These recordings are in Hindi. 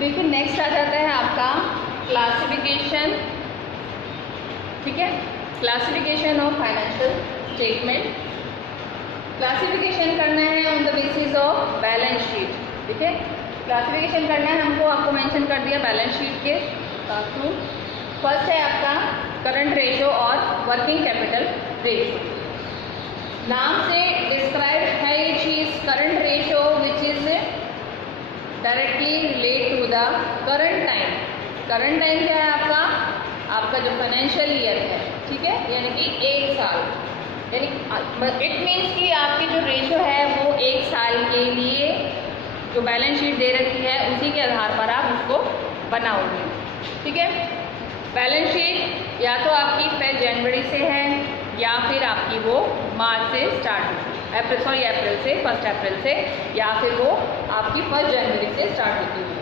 देखिए नेक्स्ट आ जाता है आपका क्लासिफिकेशन, ठीक है, classification of financial statement. Classification करना है on the basis of balance sheet, ठीक है, क्लासिफिकेशन करना है हमको, आपको मेंशन कर दिया बैलेंस शीट के थ्रू। फर्स्ट है आपका करंट रेशो और वर्किंग कैपिटल रेशो। नाम से डिस्क्राइब है ये चीज़, current ratio which is directly relate to the current time. Current time क्या है आपका, आपका जो फाइनेंशियल ईयर है, ठीक है, यानी कि एक साल, यानी इट मीन्स कि आपकी जो रेशो है वो एक साल के लिए जो बैलेंस शीट दे रखी है उसी के आधार पर आप उसको बनाओगे, ठीक है। बैलेंस शीट या तो आपकी 1 जनवरी से है या फिर आपकी वो मार्च से स्टार्ट, अप्रैल से 1 अप्रैल से, या फिर वो आपकी 1 जनवरी से स्टार्ट होती है।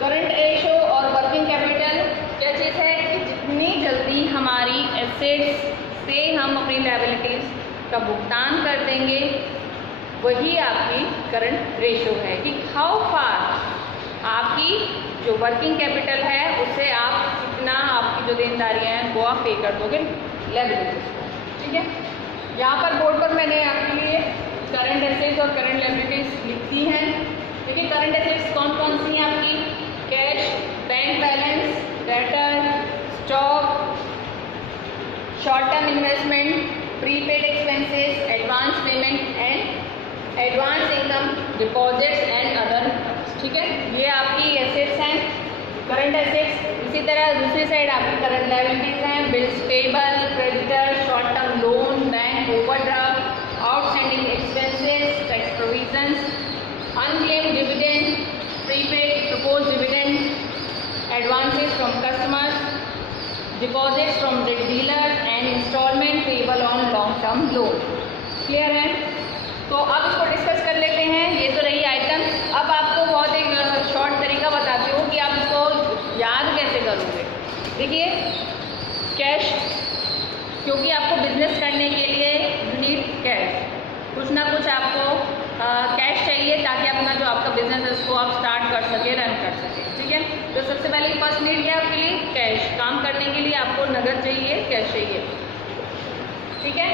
करंट रेशो और वर्किंग कैपिटल क्या चीज़ है कि जितनी जल्दी हमारी एसेट्स से हम अपनी लायबिलिटीज़ का भुगतान कर देंगे वही आपकी करंट रेशो है, कि हाउ फार आपकी जो वर्किंग कैपिटल है उससे आप कितना आपकी जो देनदारियाँ हैं वो आप पे कर दोगे लायबिलिटीज़ को, ठीक है। यहाँ पर बोर्ड पर मैंने आपके लिए करंट एसेट्स और करंट लायबिलिटीज़ लिखी हैं। देखिए करंट एसेट्स कौन कौन सी हैं आपकी, cash, bank balance, debtor, stock, short term investment, prepaid expenses, advance payment and advance income, deposits and other, ठीक है, ये आपकी एसेट्स हैं करंट एसेट्स। इसी तरह दूसरी साइड आपकी करंट लायबिलिटीज़ हैं, bills payable, creditor, short term loan, bank overdraft, outstanding expenses, tax provisions, unclaimed dividend, prepaid propose dividend, advances from customers, deposits from the dealers and instalment payable on long term loan. Clear है? तो अब इसको डिस्कस कर लेते हैं। ये तो रही आइटम। अब आपको बहुत एक शॉर्ट तरीका बताती हूँ कि आप इसको याद कैसे करोगे। देखिए कैश, क्योंकि आपको बिजनेस करने के लिए यू नीड कैश, कुछ ना कुछ आपको कैश चाहिए ताकि अपना जो आपका बिजनेस है उसको आप स्टार्ट कर सके, रन कर सके, ठीक है। तो सबसे पहले फर्स्ट नीड क्या आपके लिए, कैश। काम करने के लिए आपको नगद चाहिए, कैश चाहिए, ठीक है।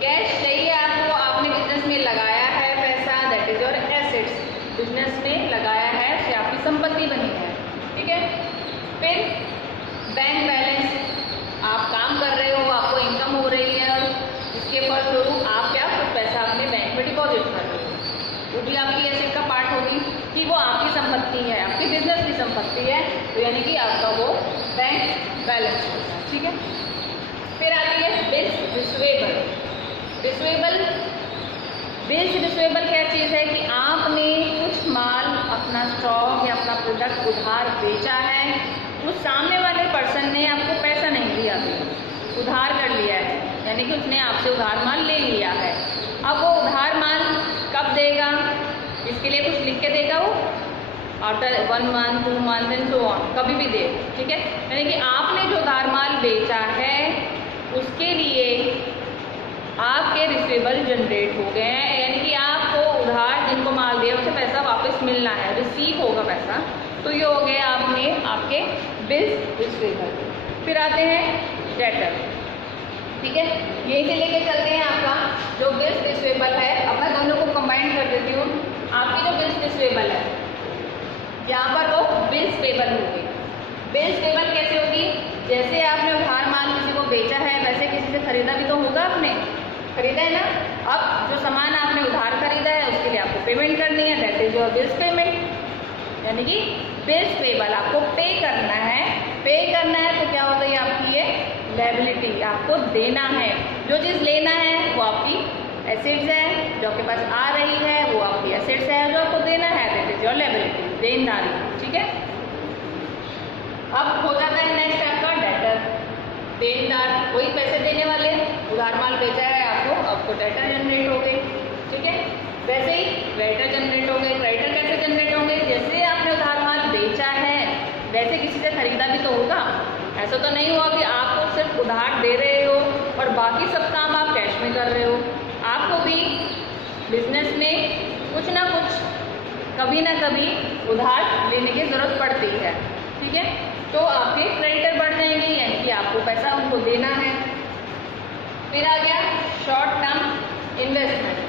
कैश चाहिए आपको, आपने बिजनेस में लगाया है पैसा, that is your assets, business में लगाया है से आपकी संपत्ति बनी है, ठीक है। फिर बैंक बैलेंस, आप काम कर रहे हो, आपको इनकम हो रही है और इसके फलस्वरूप आप क्या कुछ पैसा अपने बैंक में डिपॉजिट कर रहे हो, वो भी आपकी एसेट का पार्ट होगी कि वो आपकी संपत्ति है, आपकी बिजनेस की संपत्ति है, तो यानी कि आपका वो बैंक बैलेंस होता है, ठीक है। फिर आती है बिल्स रिसीवेबल। बिल्स रिसीवेबल क्या चीज़ है कि आपने कुछ माल, अपना स्टॉक या अपना प्रोडक्ट उधार बेचा है, उस सामने वाले पर्सन ने आपको पैसा नहीं दिया, उधार कर लिया है, यानी कि उसने आपसे उधार माल ले लिया है। अब वो उधार माल कब देगा, इसके लिए कुछ लिख के देगा वो, after 1 month 2 month and so on, कभी भी दे, ठीक है। यानी कि आपने जो उधार माल बेचा है उसके लिए आपके रिसीवेबल जनरेट हो गए हैं, यानी कि आपको उधार जिनको माल दिया उसे पैसा वापस मिलना है, रिसीव होगा पैसा, तो ये हो गए आपने आपके बिल्स रिसीवेबल। फिर आते हैं डेटर, ठीक है, यही से लेके चलते हैं आपका जो बिल्स रिसीवेबल है। अब मैं दोनों को कंबाइन कर देती हूँ। आपकी जो बिल्स रिसीवेबल है यहाँ पर वो बिल्स पेबल होगी। बिल्स पेबल कैसे होगी, जैसे आपने उधार माल किसी को बेचा है वैसे किसी से खरीदा भी तो होगा, आपने खरीदा है ना। अब जो सामान आपने उधार खरीदा है उसके लिए आपको पेमेंट करनी है, that is your bills payment, यानी कि बिल्स पेबल आपको पे करना है। पे करना है तो क्या होता है, आपकी ये लायबिलिटी, आपको देना है। जो चीज़ लेना है वो आपकी एसेट्स है, जो आपके पास आ रही है वो आपकी एसेट्स है, जो आपको देना है दैट इज योर लायबिलिटी, देनदारी, ठीक है। अब हो जाता है नेक्स्ट आपका डेटर, देनदार, वही पैसे देने वाले, उधार माल बेचा है आपको डेटर जनरेट हो गए, ठीक है। वैसे ही क्रेडिटर जनरेट हो गए। क्रेडिटर कैसे जनरेट होंगे, जैसे आपने उधार माल बेचा है वैसे किसी से खरीदा भी तो होगा, ऐसा तो नहीं हुआ कि आपको सिर्फ उधार दे रहे हो और बाकी सब काम आप कैश में कर रहे हो। आपको भी बिजनेस में कुछ ना कुछ कभी ना कभी उधार लेने की ज़रूरत पड़ती है, ठीक है। तो आपके क्रेडिटर बढ़ जाएंगे, यानी कि आपको पैसा उनको देना है। फिर आ गया शॉर्ट टर्म इन्वेस्टमेंट।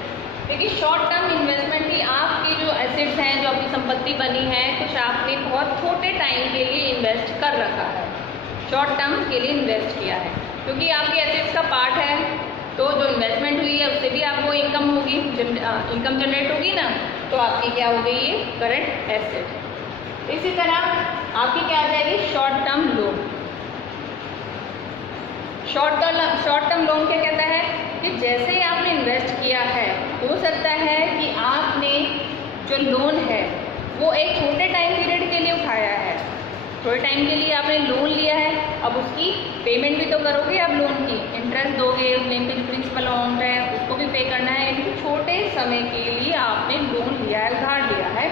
देखिए शॉर्ट टर्म इन्वेस्टमेंट की आपकी जो एसेट्स हैं, जो आपकी संपत्ति बनी है, कुछ आपने बहुत छोटे टाइम के लिए इन्वेस्ट कर रखा है, शॉर्ट टर्म के लिए इन्वेस्ट किया है, क्योंकि आपकी एसेट्स का पार्ट है। तो जो इन्वेस्टमेंट हुई है उससे भी आपको इनकम होगी, इनकम जनरेट होगी ना, तो आपकी क्या हो गई, ये करंट एसेट। इसी तरह आपकी क्या आ जाएगी, short term loan. Short term loan क्या कहता है कि जैसे ही आपने इन्वेस्ट किया है, हो सकता है कि आपने जो लोन है वो एक छोटे टाइम पीरियड के लिए उठाया है, थोड़े टाइम के लिए आपने लोन लिया है, अब उसकी पेमेंट भी तो करोगे, आप लोन की इंटरेस्ट दोगे, उसमें प्रिंसिपल अमाउंट है उसको भी पे करना है, यानी कि छोटे समय के लिए आपने लोन लिया है, उधार लिया है,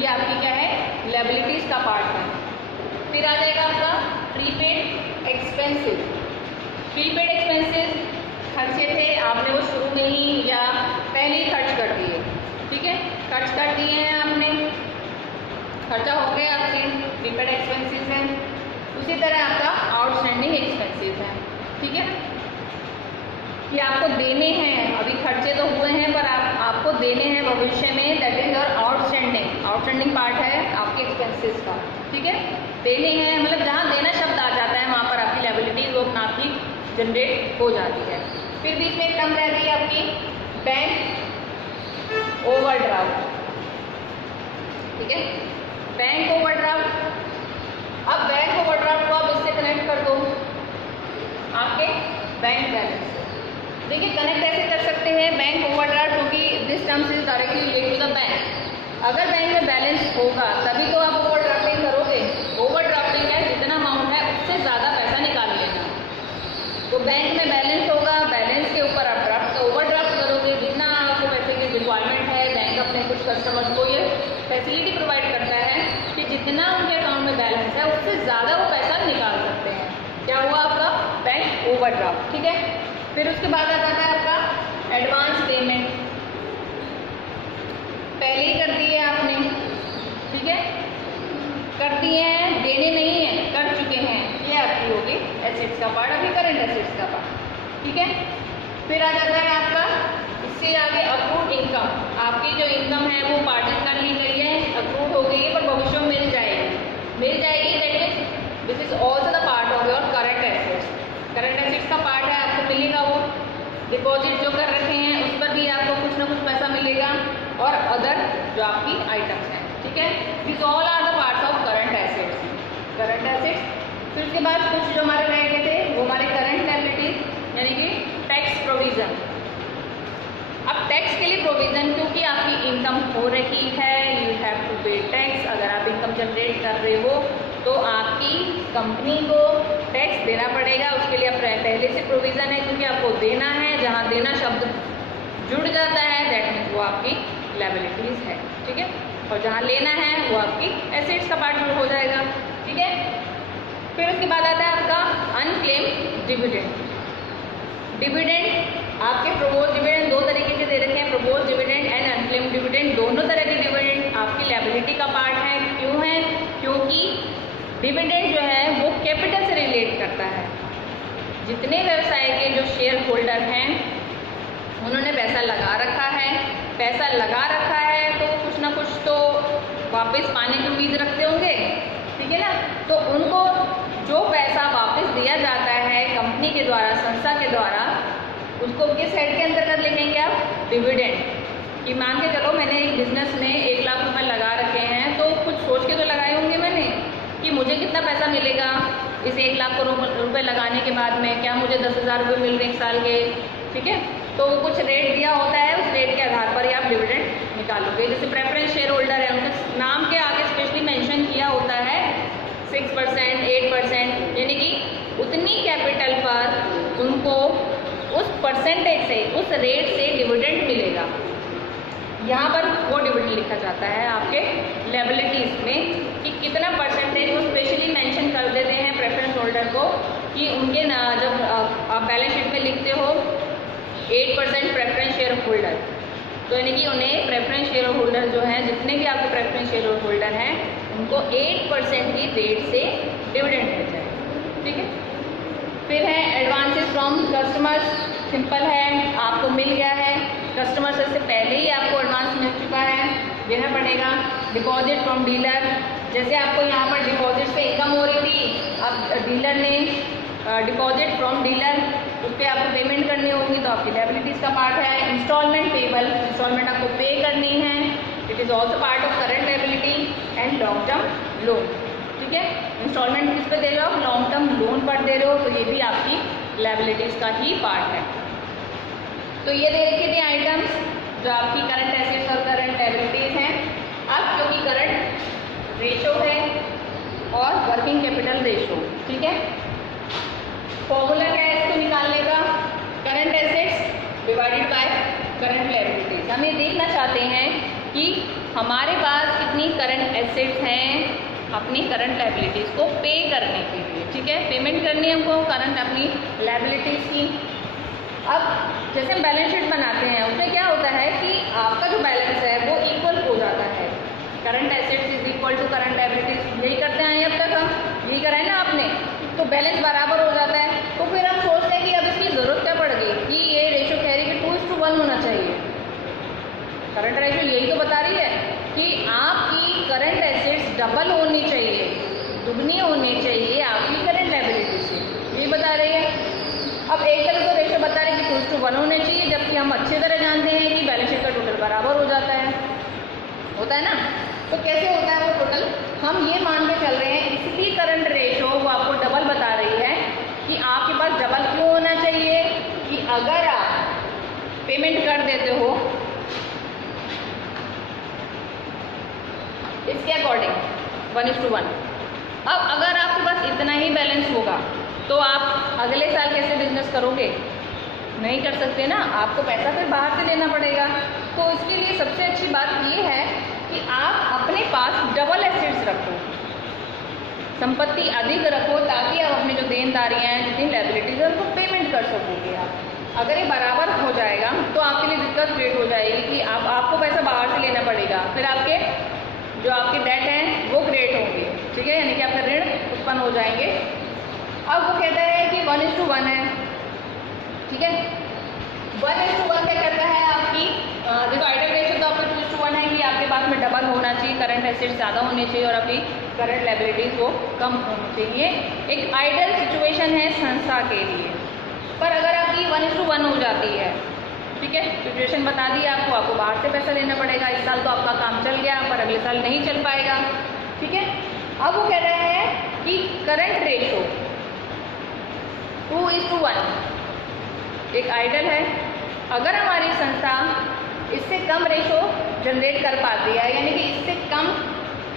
ये आपकी क्या है, लायबिलिटीज़ का पार्ट है। फिर आ जाएगा आपका प्रीपेड एक्सपेंसेस। प्रीपेड एक्सपेंसेस खर्चे थे, आपने वो शुरू में ही या पहले ही खर्च कर दिए, ठीक है, खर्च कर दिए हैं आपने, खर्चा हो गया आपके, प्रीपेड एक्सपेंसेस हैं। उसी तरह आपका आउटस्टैंडिंग एक्सपेंसेस हैं, ठीक है, कि आपको देने हैं, अभी खर्चे तो हुए हैं पर आपको देने हैं भविष्य में, that is your outstanding part है आपके एक्सपेंसेस का, ठीक है, देने हैं, मतलब जहाँ देना शब्द आ जाता है वहाँ पर आपकी लायबिलिटीज वो अपना आपकी जनरेट हो जाती है। फिर बीच में एक टर्म रह गई आपकी बैंक ओवरड्राफ्ट, ठीक है, बैंक ओवरड्राफ्ट। अब बैंक ओवरड्राफ्ट को आप इससे कनेक्ट कर दो आपके बैंक बैलेंस से। देखिए कनेक्ट ऐसे कर सकते हैं बैंक ओवरड्राफ्ट, क्योंकि this terms is directly related to the bank. अगर बैंक में बैलेंस होगा तभी तो आप ओवरड्राफ्टिंग करोगे। ओवरड्राफ्टिंग है जितना अमाउंट है उससे ज़्यादा पैसा निकाल लेना, तो बैंक में बैलेंस होगा, बैलेंस के ऊपर आप ओवरड्राफ्ट करोगे, जितना आपको पैसे की रिक्वायरमेंट है। बैंक अपने कुछ कस्टमर्स को ये फैसिलिटी प्रोवाइड करता है कि जितना उनके अकाउंट में बैलेंस है उससे ज़्यादा वो पैसा निकाल सकते हैं। क्या हुआ आपका बैंक ओवरड्राफ्ट, ठीक है। फिर उसके बाद आ जाता है आपका एडवांस पेमेंट, पहले ही कर दिए आपने, ठीक है, कर दिए हैं, देने नहीं है, कर चुके हैं, ये आपकी होगी एसेट्स का पार्ट, अभी करंट एसेट्स का पार्ट, ठीक है। फिर आ जाता है आपका इससे आगे अक्रूड इनकम। आपकी जो इनकम है वो पार्टी कर ली गई है, अक्रूड हो गई है, पर भविष्य में मिल जाएगी, that is this is also the part of your current assets. Current assets का पार्ट है, आपको मिलेगा वो डिपॉजिट जो कर रखे हैं उस पर भी आपको कुछ ना कुछ पैसा मिलेगा, और अदर जो आपकी आइटम्स हैं, ठीक है, this all are the parts of current assets. फिर उसके बाद कुछ जो हमारे रह गए थे वो हमारे करंट लायबिलिटीज, यानी कि टैक्स प्रोविज़न। अब टैक्स के लिए प्रोविज़न, क्योंकि आपकी इनकम हो रही है, यू हैव टू पे टैक्स। अगर आप इनकम जनरेट कर रहे हो तो आपकी कंपनी को टैक्स देना पड़ेगा, उसके लिए आप पहले से प्रोविज़न है, क्योंकि आपको देना है। जहाँ देना शब्द जुड़ जाता है दैट मीन्स वो आपकी लायबिलिटीज़ है, ठीक है, और जहाँ लेना है वो आपकी एसेट्स का पार्ट हो जाएगा, ठीक है। फिर उसके बाद आता है आपका अनक्लेम डिविडेंड। डिविडेंड आपके प्रोपोज डिविडेंड दो तरीके के दे रखे हैं, propose dividend and unclaim dividend. दोनों तरह के डिविडेंड आपकी लायबिलिटी का पार्ट है। क्यों है? क्योंकि डिविडेंड जो है वो कैपिटल से रिलेट करता है। जितने व्यवसाय के जो शेयर होल्डर हैं उन्होंने पैसा लगा रखा है, तो कुछ ना कुछ तो वापस पाने की उम्मीद रखते होंगे, ठीक है ना। तो उनको जो पैसा वापस दिया जाता है कंपनी के द्वारा, संस्था के द्वारा, उसको किस हेड के अंतर्गत लिखेंगे आप? डिविडेंड। कि मान के चलो मैंने एक बिजनेस में 1 लाख रुपए लगा रखे हैं, तो कुछ सोच के तो लगाए होंगे मैंने कि मुझे कितना पैसा मिलेगा इस 1 लाख रुपए लगाने के बाद में, क्या मुझे 10,000 रुपये मिल रहे 1 साल के, ठीक है। तो कुछ रेट दिया होता है, उस रेट के आधार पर ही आप डिविडेंड निकालोगे। जैसे प्रेफरेंस शेयर होल्डर है, उनके नाम के आगे स्पेशली मेंशन किया होता है 6%, 8%, यानी कि उतनी कैपिटल पर उनको उस परसेंटेज से, उस रेट से डिविडेंड मिलेगा। यहाँ पर वो डिविडेंड लिखा जाता है आपके लायबिलिटीज़ में कि कितना परसेंटेज, वो स्पेशली मेंशन कर देते हैं प्रेफरेंस होल्डर को कि उनके ना, जब आप बैलेंस शीट में लिखते हो 8% प्रेफरेंस शेयर होल्डर, तो यानी कि उन्हें प्रेफरेंस शेयर होल्डर जो हैं, जितने भी आपके प्रेफरेंस में शेयर होल्डर हैं उनको 8% की रेट से डिविडेंड मिल जाए। ठीक है, फिर है एडवांसेस फ्रॉम कस्टमर्स। सिंपल है, आपको मिल गया है, कस्टमर से पहले ही आपको एडवांस मिल चुका है, देना पड़ेगा। डिपॉजिट फ्रॉम डीलर, जैसे आपको यहाँ पर डिपॉजिट पे इनकम हो रही थी, अब डीलर ने डिपॉजिट फ्रॉम डीलर उस पर आपको पेमेंट करनी होगी, तो आपकी लायबिलिटीज़ का पार्ट है। इंस्टॉलमेंट पेबल, इंस्टॉलमेंट आपको पे करनी है, it is also part of current liability and long term loan. ठीक है, इंस्टॉलमेंट किस पे दे रहे हो, लॉन्ग टर्म लोन पर दे रहे हो, तो ये भी आपकी लायबिलिटीज़ का ही पार्ट है। तो ये दे रखे थे आइटम्स जो आपकी करंट एसेट्स और करंट लायबिलिटीज़ हैं। अब जो कि करंट रेशो है और वर्किंग कैपिटल रेशो, ठीक है, फॉर्मूला क्या है इसको निकालने का, current assets divided by current liabilities. हम ये देखना चाहते हैं कि हमारे पास कितनी करंट एसेट्स हैं अपनी करंट लायबिलिटीज़ को पे करने के लिए। ठीक है, पेमेंट करनी है हमको करंट अपनी लायबिलिटीज़ की। अब जैसे हम बैलेंस शीट बनाते हैं उसमें क्या होता है कि आपका जो बैलेंस है वो इक्वल हो जाता है, current assets is equal to current liabilities. यही करते हैं अब तक, हम यही करा है ना आपने, तो बैलेंस बराबर हो जाता है। तो फिर हम सोचते हैं कि अब इसकी ज़रूरत क्या पड़ गई कि ये रेशो कह रही है कि 2:1 होना चाहिए। करंट रेशो यही तो बता रही है कि आपकी करंट एसेट्स डबल होनी चाहिए, दुगनी होनी चाहिए आपकी करंट लायबिलिटी से, ये बता रही है। अब एक तरफ तो रेशो बता रही है कि 2:1 होने चाहिए, जबकि हम अच्छी तरह जानते हैं कि बैलेंस शीट का टोटल बराबर हो जाता है, होता है ना। तो कैसे होता है वो टोटल, हम ये मान के चल रहे हैं इसकी करंट रेशो वो आपको डबल बता रही है कि आपके पास डबल क्यों होना चाहिए कि अगर आप पेमेंट कर देते हो इसके अकॉर्डिंग 1:1, अब अगर आपके पास इतना ही बैलेंस होगा तो आप अगले साल कैसे बिजनेस करोगे, नहीं कर सकते ना, आपको पैसा फिर बाहर से लेना पड़ेगा। तो इसके लिए सबसे अच्छी बात ये है कि आप अपने पास डबल एसेट्स रखो, संपत्ति अधिक रखो, ताकि आप अपनी जो देनदारियाँ हैं, जितनी लायबिलिटीज है, उनको पेमेंट कर सकोगे आप। अगर ये बराबर हो जाएगा तो आपके लिए दिक्कत क्रिएट हो जाएगी कि आपको पैसा बाहर से लेना पड़ेगा, फिर आपके जो आपके डेट हैं वो क्रिएट होंगे। ठीक है, यानी कि आपके ऋण उत्पन्न हो जाएंगे। अब वो कहता है कि 1:1 है। ठीक है, 1:1 क्या करता है आपकी, देखो आइटम रेशो तो आपका 2:1 है कि आपके पास में डबल होना चाहिए, करंट एसेट्स ज़्यादा होने चाहिए और आपकी करंट लायबिलिटीज़ वो कम होनी चाहिए। एक आइडियल सिचुएशन है संस्था के लिए, पर अगर आपकी 1:1 हो जाती है, ठीक है, सिचुएशन बता दी आपको बाहर से पैसा लेना पड़ेगा, इस साल तो आपका काम चल गया पर अगले साल नहीं चल पाएगा। ठीक है, अब वो कह रहा है कि करंट रेशो 2:1 एक आइडियल है। अगर हमारी संस्था इससे कम रेशो जनरेट कर पाती है, यानी कि इससे कम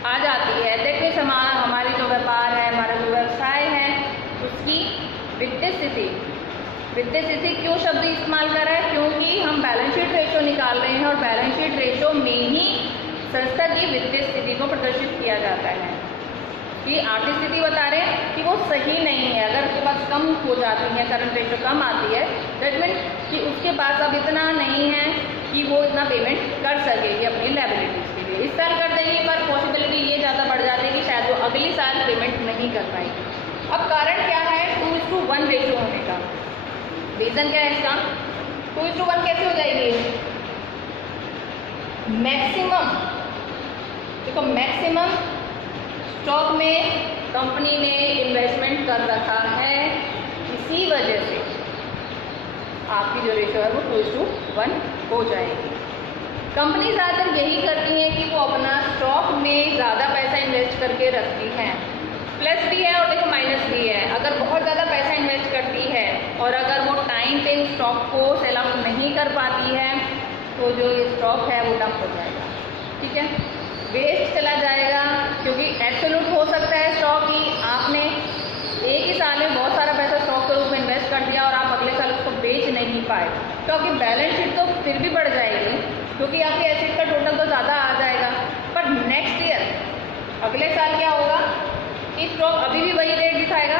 आ जाती है, देखो हमारी जो व्यापार है, हमारा जो व्यवसाय है, उसकी वित्तीय स्थिति क्यों शब्द इस्तेमाल कर रहा है, क्योंकि हम बैलेंस शीट रेशो निकाल रहे हैं और बैलेंस शीट रेशो में ही संस्था की वित्तीय स्थिति को प्रदर्शित किया जाता है कि आर्थिक स्थिति बता रहे हैं कि वो सही नहीं है। अगर उसके पास कम हो जाती है, करंट रेशो कम आती है, जजमेंट कि उसके पास अब इतना नहीं है कि वो इतना पेमेंट कर सकेगी अपनी लायबिलिटीज़ के लिए। इस साल कर देंगे पर पॉसिबिलिटी ये ज़्यादा बढ़ जाती है कि शायद वो अगली साल पेमेंट नहीं कर पाएगी। अब कारण क्या है 2:1 रेशो होने का, रीज़न क्या है इसका, 2:1 कैसे हो जाएगी, मैक्सिमम, देखो मैक्सिमम स्टॉक में कंपनी ने इन्वेस्टमेंट कर रखा है, इसी वजह से आपकी जो रेशो है वो 2:1 हो जाएगी। कंपनी ज़्यादातर यही करती हैं कि वो अपना स्टॉक में ज़्यादा पैसा इन्वेस्ट करके रखती हैं, प्लस भी है और देखो माइनस भी है। अगर बहुत ज़्यादा पैसा इन्वेस्ट करती है और अगर वो टाइम पे स्टॉक को सेल आउट नहीं कर पाती है तो जो ये स्टॉक है वो डंप हो जाएगा। ठीक है, वेस्ट चला जाएगा, क्योंकि एब्सोल्यूट हो सकता है स्टॉक की आपने एक ही साल में बहुत सारा पैसा स्टॉक के रूप में इन्वेस्ट कर दिया और आप अगले साल उसको बेच नहीं पाए, तो आपकी बैलेंस शीट तो फिर भी बढ़ जाएगी क्योंकि आपके एसेट का टोटल तो ज़्यादा आ जाएगा। पर नेक्स्ट ईयर अगले साल क्या होगा कि स्टॉक अभी भी वही रेट दिखाएगा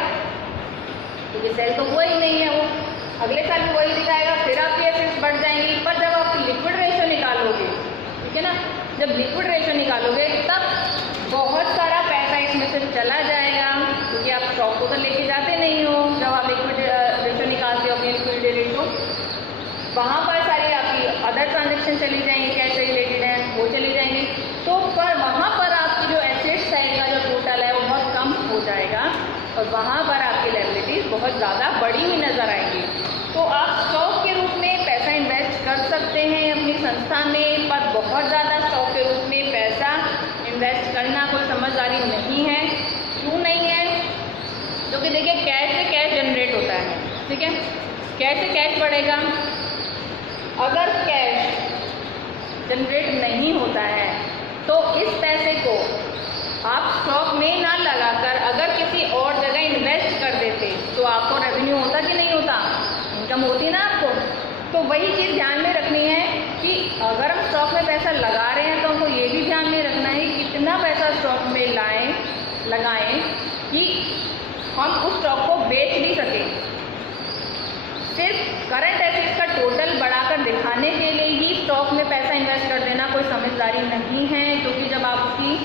क्योंकि सेल तो हुआ ही नहीं है, वो अगले साल भी वही दिखाएगा, फिर आपकी एसेट्स बढ़ जाएंगी। पर जब आप लिक्विड रेशो निकालोगे, ठीक है ना, जब लिक्विड रेशो निकालोगे तब जाएगा। अगर कैश जनरेट नहीं होता है तो इस पैसे को आप स्टॉक में ना लगाकर अगर किसी और जगह इन्वेस्ट कर देते तो आपको रेवेन्यू होता कि नहीं होता, इनकम होती ना आपको। तो वही चीज़ ध्यान में रखनी है कि अगर हम स्टॉक में पैसा लगा रहे हैं तो हमको ये भी ध्यान में रखना है कितना पैसा स्टॉक में लगाएं कि हम उस स्टॉक को बेच भी सकें। सिर्फ करंट एसेट्स का टोटल बढ़ाकर दिखाने के लिए ही स्टॉक में पैसा इन्वेस्ट कर देना कोई समझदारी नहीं है, क्योंकि जब आपकी